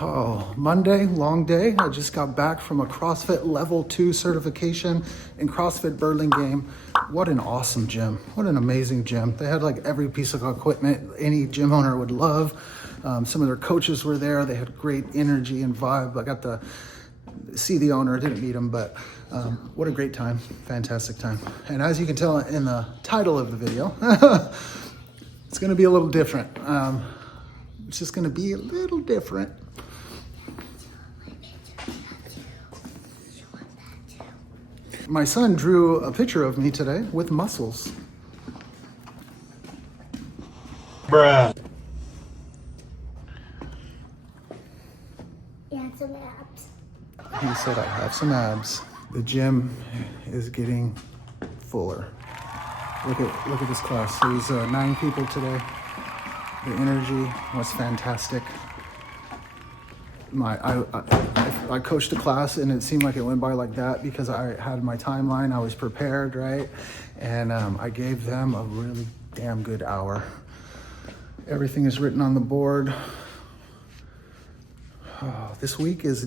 Oh, Monday, long day. I just got back from a CrossFit Level 2 certification in CrossFit Burlingame. What an awesome gym. What an amazing gym. They had like every piece of equipment any gym owner would love. Some of their coaches were there. They had great energy and vibe. I got to see the owner, didn't meet him, but what a great time. Fantastic time. And as you can tell in the title of the video, it's going to be a little different. It's just going to be a little different. My son drew a picture of me today with muscles. Bruh. You had some abs. He said I have some abs. The gym is getting fuller. Look at this class. There's 9 people today. The energy was fantastic. I coached a class and it seemed like it went by like that because I had my timeline. I was prepared, right? And I gave them a really damn good hour. Everything is written on the board. Oh, this week is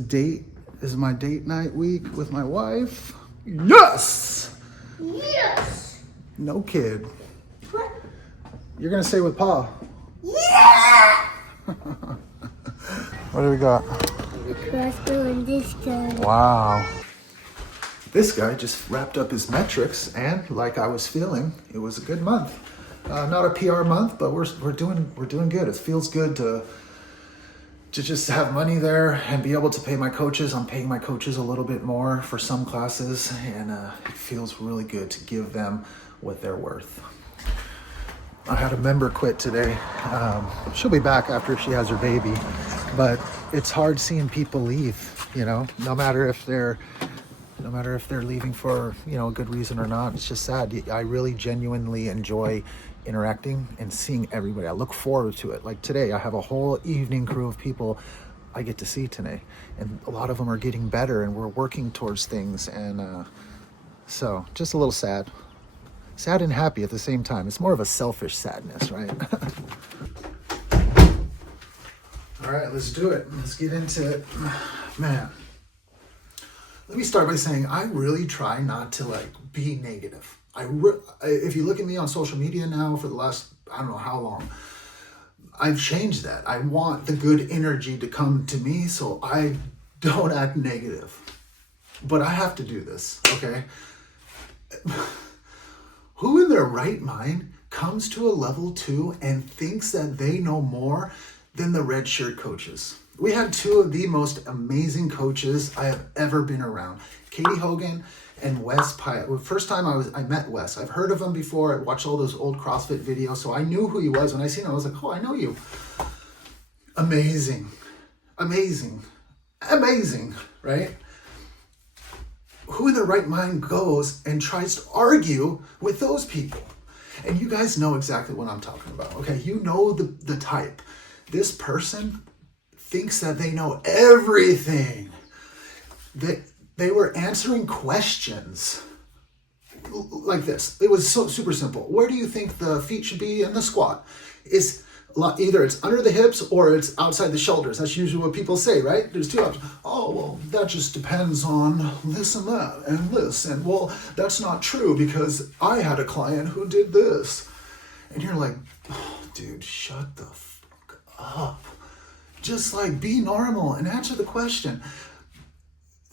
my date night week with my wife. Yes! Yes! No kid. What? You're gonna stay with Pa. Yeah! What do we got? The crossbow and this gun. Wow. This guy just wrapped up his metrics, and like I was feeling, it was a good month. Not a PR month, but we're doing good. It feels good to just have money there and be able to pay my coaches. I'm paying my coaches a little bit more for some classes, and it feels really good to give them what they're worth. I had a member quit today. She'll be back after she has her baby, but it's hard seeing people leave, you know, no matter if they're leaving for, you know, a good reason or not. It's just sad. I really genuinely enjoy interacting and seeing everybody. I look forward to it. Like today, I have a whole evening crew of people I get to see today, and a lot of them are getting better and we're working towards things. And so just a little sad and happy at the same time. It's more of a selfish sadness, right? All right, let's do it. Let's get into it. Man, let me start by saying I really try not to like be negative. If you look at me on social media now for the last, I don't know how long, I've changed that. I want the good energy to come to me so I don't act negative. But I have to do this, okay? Who in their right mind comes to a level 2 and thinks that they know more than the red shirt coaches? We had 2 of the most amazing coaches I have ever been around. Katie Hogan and Wes Pyatt. The first time I met Wes, I've heard of him before. I watched all those old CrossFit videos, so I knew who he was. When I seen him, I was like, oh, I know you. Amazing, right? Who in their right mind goes and tries to argue with those people? And you guys know exactly what I'm talking about, okay? You know the type. This person thinks that they know everything. They were answering questions like this. It was so super simple. Where do you think the feet should be in the squat? Either it's under the hips or it's outside the shoulders. That's usually what people say, right? There's 2 options. Oh, well, that just depends on this and that and this. And well, that's not true because I had a client who did this. And you're like, oh, dude, shut the fuck up. Just like be normal and answer the question.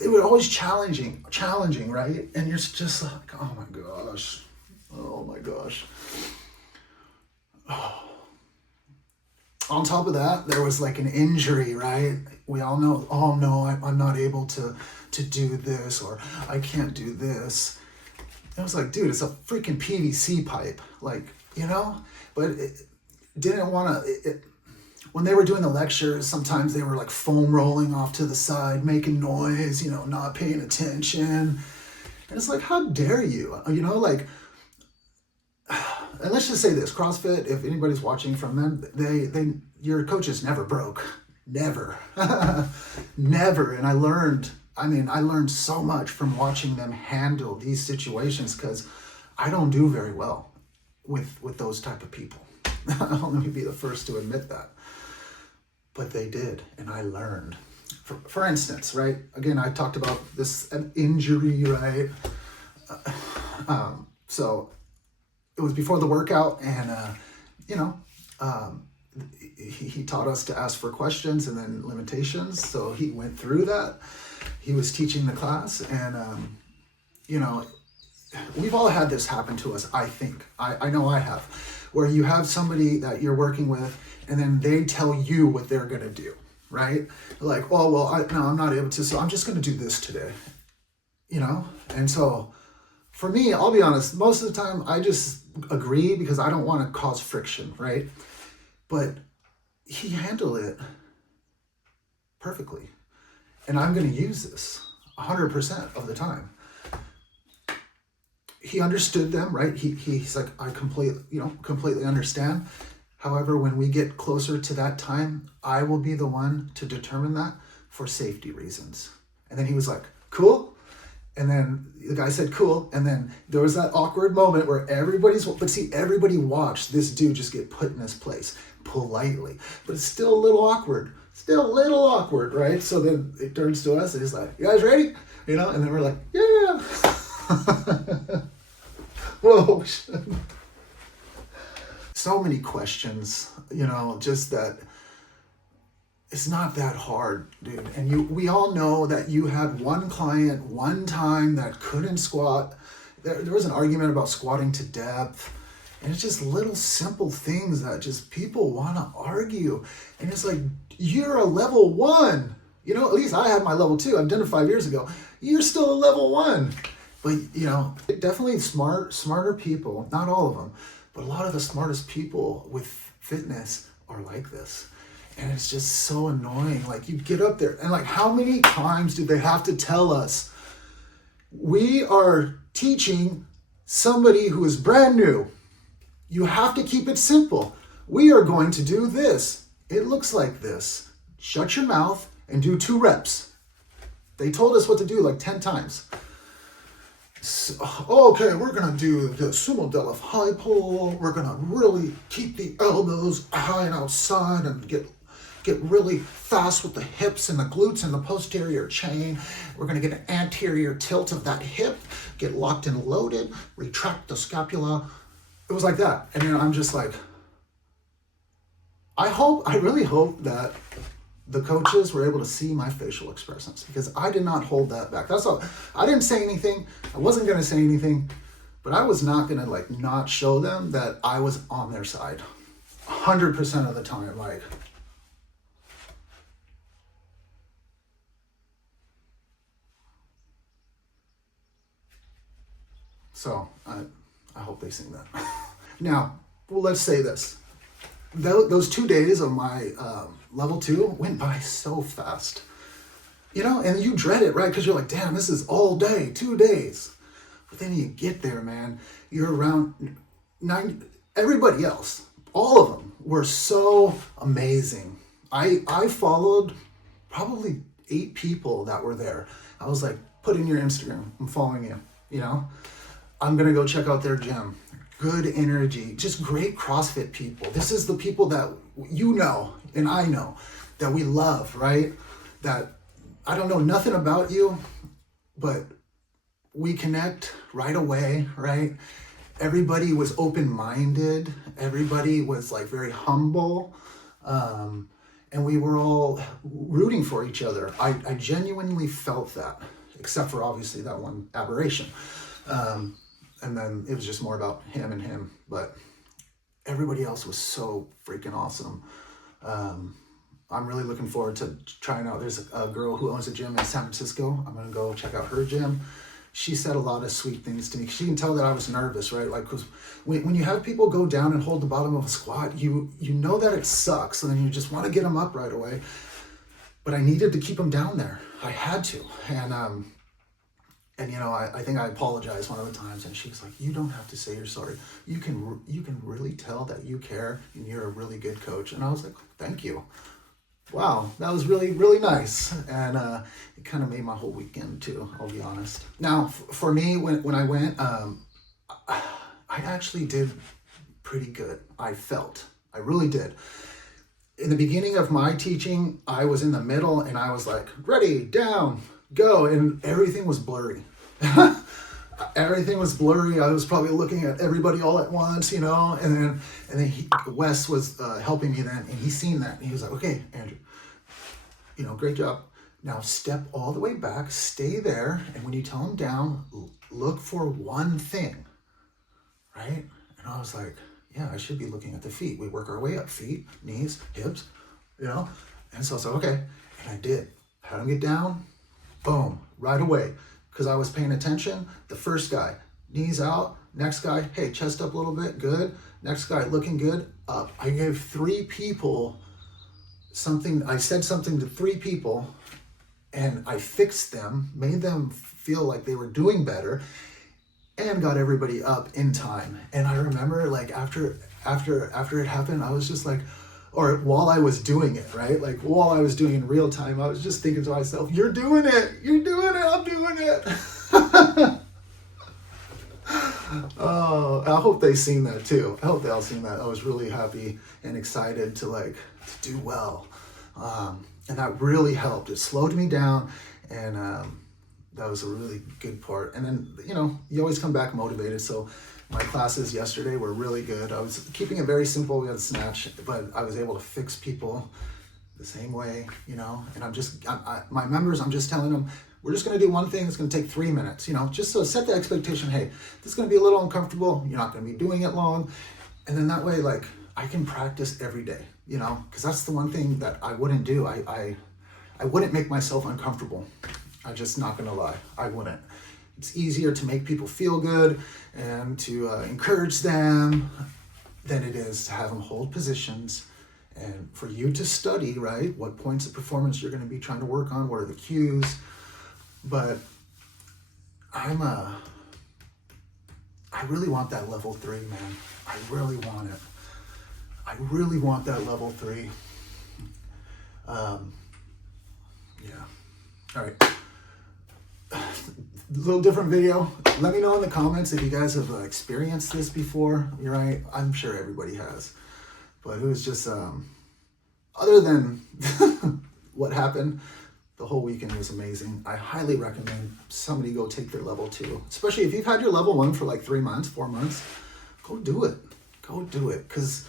They were always challenging, right? And you're just like, oh my gosh. Oh. On top of that, there was like an injury, right? We all know, oh no, I'm not able to do this, or I can't do this. It was like, dude, it's a freaking PVC pipe, like, you know? But it didn't want to, when they were doing the lectures, sometimes they were like foam rolling off to the side, making noise, you know, not paying attention. And it's like, how dare you? You know, like, and let's just say this, CrossFit, if anybody's watching from them, your coaches never broke. Never. Never. And I learned so much from watching them handle these situations because I don't do very well with those type of people. Let me be the first to admit that. but they did, and I learned. For instance, right? Again, I talked about this an injury, right? So it was before the workout, and he taught us to ask for questions and then limitations. So he went through that. He was teaching the class, and we've all had this happen to us. I think I know I have, where you have somebody that you're working with, and then they tell you what they're gonna do, right? Like, oh well, I'm not able to, so I'm just gonna do this today, And so, for me, I'll be honest. Most of the time, I just agree because I don't want to cause friction, right? But he handled it perfectly, and I'm gonna use this 100% of the time. He understood them, right? He's like, I completely understand. However, when we get closer to that time, I will be the one to determine that for safety reasons. And then he was like, cool. And then the guy said, cool. And then there was that awkward moment where everybody watched this dude just get put in his place politely, but it's still a little awkward, right? So then it turns to us and he's like, you guys ready? And then we're like, yeah. Whoa. So many questions, just that it's not that hard, dude. And we all know that you had one client one time that couldn't squat. There was an argument about squatting to depth. And it's just little simple things that just people want to argue. And it's like, you're a level 1. At least I had my level 2. I've done it 5 years ago. You're still a level 1. But, definitely smarter people, not all of them, but a lot of the smartest people with fitness are like this. And it's just so annoying. Like, you get up there and how many times do they have to tell us, we are teaching somebody who is brand new. You have to keep it simple. We are going to do this. It looks like this. Shut your mouth and do 2 reps. They told us what to do 10 times. So, okay, we're going to do the sumo deadlift high pull. We're going to really keep the elbows high and outside and get really fast with the hips and the glutes and the posterior chain. We're going to get an anterior tilt of that hip, get locked and loaded, retract the scapula. It was like that. And I'm just like, I really hope that the coaches were able to see my facial expressions, because I did not hold that back. That's all. I didn't say anything. I wasn't going to say anything, but I was not going to not show them that I was on their side 100% of the time. So I hope they sing that. Now, well, let's say this. Those 2 days of my level 2 went by so fast. And you dread it, right? Because you're like, damn, this is all day, 2 days. But then you get there, man. You're around 90. Everybody else, all of them, were so amazing. I followed probably 8 people that were there. I was like, put in your Instagram. I'm following you, I'm going to go check out their gym. Good energy, just great CrossFit people. This is the people that and I know that we love, right? That I don't know nothing about you, but we connect right away, right? Everybody was open-minded. Everybody was very humble. And we were all rooting for each other. I genuinely felt that, except for obviously that one aberration. And then it was just more about him, but everybody else was so freaking awesome. I'm really looking forward to trying out. There's a girl who owns a gym in San Francisco. I'm gonna go check out her gym. She said a lot of sweet things to me. She can tell that I was nervous, right? Because when you have people go down and hold the bottom of a squat, you know that it sucks, and then you just want to get them up right away. But I needed to keep them down there. I had to, and I think I apologized one of the times, and she was like, you don't have to say you're sorry. You can really tell that you care, and you're a really good coach. And I was like, thank you. Wow, that was really, really nice. And it kind of made my whole weekend too, I'll be honest. Now, for me, when I went, I actually did pretty good. I really did. in the beginning of my teaching, I was in the middle and I was like, ready, down, go. And everything was blurry. Everything was blurry. I was probably looking at everybody all at once, you know, and then Wes was helping me then, and he seen that. And he was like, okay, Andrew, you know, great job. Now step all the way back, stay there. And when you tell him down, look for one thing, right? And I was like, yeah, I should be looking at the feet. We work our way up, feet, knees, hips, you know? And so I was like, okay. And I did. Had him get down, boom, right away. Because I was paying attention. The first guy, knees out. Next guy, hey, chest up a little bit, good. Next guy, looking good, up. I gave 3 people something. I said something to 3 people, and I fixed them, made them feel like they were doing better, and got everybody up in time. And I remember, like, after it happened, I was just like, or while I was doing it, right? Like while I was doing it in real time, I was just thinking to myself, you're doing it, I'm doing it. Oh, I hope they seen that too. I hope they all seen that. I was really happy and excited to do well. And that really helped. It slowed me down, and that was a really good part. And then, you know, you always come back motivated. So my classes yesterday were really good. I was keeping it very simple. We had a snatch, but I was able to fix people the same way, you know. And my members, I'm just telling them, we're just going to do one thing. It's going to take 3 minutes, you know, just so set the expectation. Hey, this is going to be a little uncomfortable. You're not going to be doing it long. And then that way, like, I can practice every day, you know, because that's the one thing that I wouldn't do. I wouldn't make myself uncomfortable. I'm just not going to lie. I wouldn't. It's easier to make people feel good and to encourage them than it is to have them hold positions and for you to study, right? What points of performance you're going to be trying to work on, what are the cues. But I really want that level 3, man. I really want it. I really want that level 3. Yeah. All right. A little different video. Let me know in the comments if you guys have experienced this before. You're right. I'm sure everybody has. But it was just, other than what happened, the whole weekend was amazing. I highly recommend somebody go take their level 2. Especially if you've had your level 1 for like 3 months, 4 months. Go do it. Go do it. Because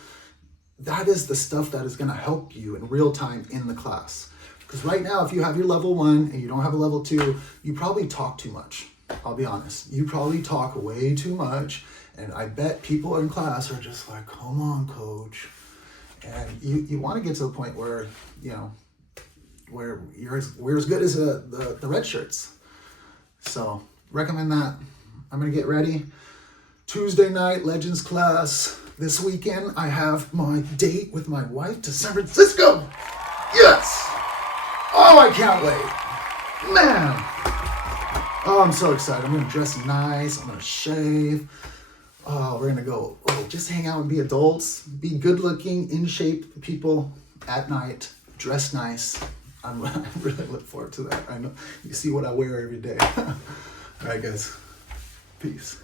that is the stuff that is going to help you in real time in the class. Because right now, if you have your level 1 and you don't have a level 2, you probably talk too much. I'll be honest. You probably talk way too much. And I bet people in class are just like, come on, coach. And you want to get to the point where, you know, where we're as good as the red shirts. So recommend that. I'm going to get ready. Tuesday night, Legends class. This weekend, I have my date with my wife to San Francisco. Yes. Oh, I can't wait. Man. Oh, I'm so excited. I'm going to dress nice. I'm going to shave. Oh, we're going to go just hang out and be adults. Be good looking, in shape people at night. Dress nice. I really look forward to that. I know you see what I wear every day. All right, guys. Peace.